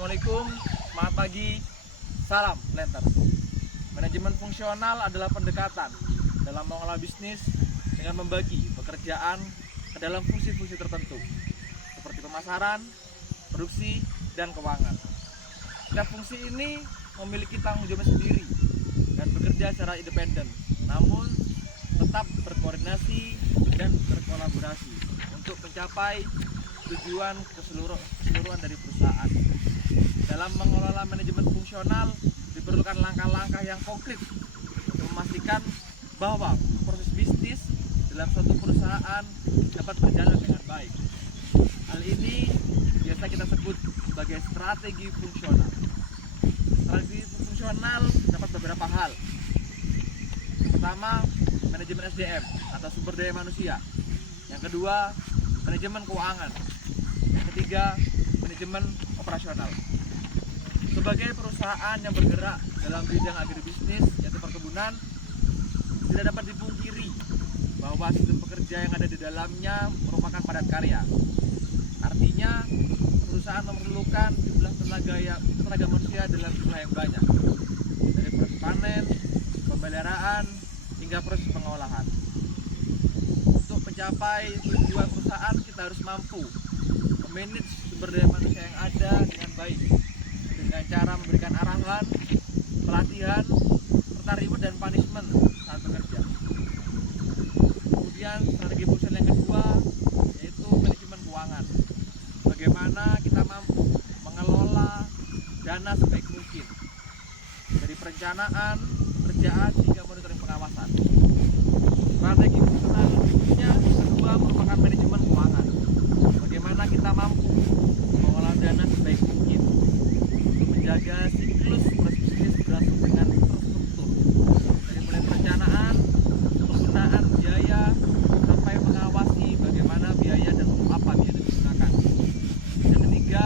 Assalamualaikum, selamat pagi, salam Planters. Manajemen fungsional adalah pendekatan dalam mengelola bisnis dengan membagi pekerjaan ke dalam fungsi-fungsi tertentu seperti pemasaran, produksi, dan keuangan. Setiap fungsi ini memiliki tanggung jawab sendiri dan bekerja secara independen, namun tetap berkoordinasi dan berkolaborasi untuk mencapai tujuan keseluruhan dari perusahaan. Dalam mengelola manajemen fungsional diperlukan langkah-langkah yang konkret untuk memastikan bahwa proses bisnis dalam suatu perusahaan dapat berjalan dengan baik. Hal ini biasa kita sebut sebagai strategi fungsional. Strategi fungsional dapat beberapa hal. Yang pertama, manajemen SDM atau sumber daya manusia. Yang kedua, manajemen keuangan. Yang ketiga, manajemen operasional. Sebagai perusahaan yang bergerak dalam bidang agribisnis yaitu perkebunan, tidak dapat dipungkiri bahwa sistem pekerja yang ada di dalamnya merupakan padat karya. Artinya, perusahaan memerlukan jumlah tenaga manusia dalam jumlah yang banyak, dari proses panen, pemeliharaan, hingga proses pengolahan. Untuk mencapai tujuan perusahaan, kita harus mampu memanage sumber daya manusia yang ada dengan baik, dengan cara memberikan arahan, pelatihan, serta reward dan punishment saat bekerja. Kemudian strategi fungsional yang kedua yaitu manajemen keuangan. Bagaimana kita mampu mengelola dana sebaik mungkin dari perencanaan, pekerjaan hingga monitoring pengawasan. Strategi fungsional berikutnya kedua merupakan manajemen keuangan. Bagaimana kita mampu mengelola dana sebaik mungkin, menjaga siklus proses bisnis berlangsung dengan terstruktur, dari mulai perencanaan, penggunaan biaya, sampai mengawasi bagaimana biaya dan untuk apa biaya digunakan. Yang ketiga,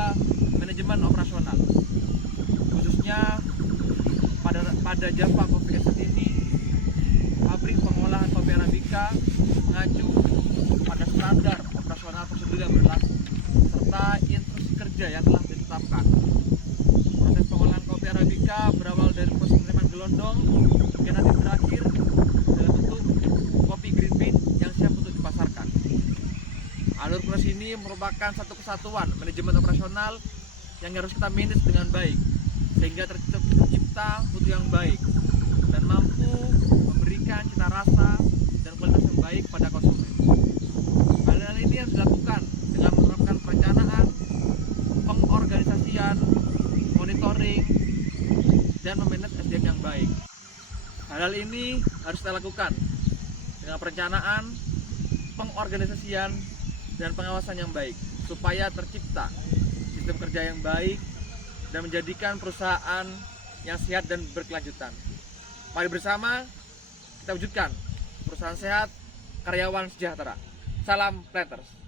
manajemen operasional, khususnya pada Java Coffee Estate ini, pabrik pengolahan kopi Arabica mengacu pada standar operasional prosedur yang berlaku serta instruksi kerja yang telah ditetapkan. Proses pengolahan kopi Arabica berawal dari proses penerimaan gelondong hingga nanti berakhir dalam bentuk kopi green bean yang siap untuk dipasarkan. Alur proses ini merupakan satu kesatuan manajemen operasional yang harus kita manage dengan baik sehingga tercipta mutu yang baik dan mampu memberikan cita rasa dan kualitas yang baik pada konsumen. Hal-hal ini harus dilakukan dengan menerapkan perencanaan, pengorganisasian, monitoring, dan memanage SDM yang baik. Hal-hal ini harus kita lakukan dengan perencanaan, pengorganisasian, dan pengawasan yang baik supaya tercipta sistem kerja yang baik dan menjadikan perusahaan yang sehat dan berkelanjutan. Mari bersama kita wujudkan perusahaan sehat, karyawan sejahtera. Salam Planters.